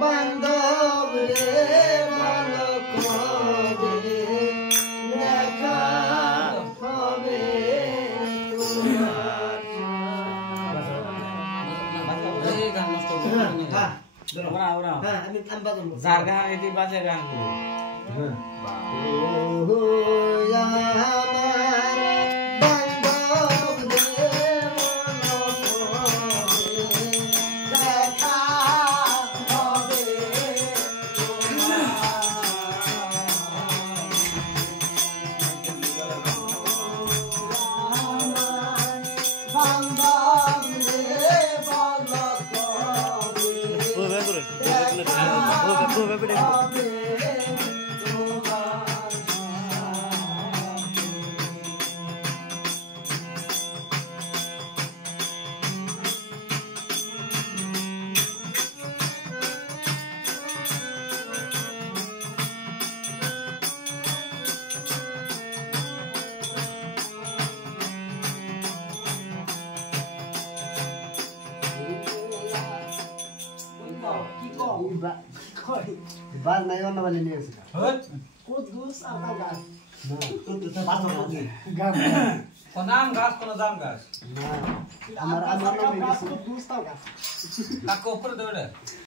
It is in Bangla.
বান্ধব রে বালক হবে দেখা হবে যার গান এটি বাজে গান बार नहीं होने वाली नहीं है इसका कुछ दूसरा आता गाछ ना तो बात हो गई गाम कोनाम गाछ कोन दाम गाछ ना हमारा नाम में गाछ कुछ दूसरा गाछ ताको ऊपर दौड़े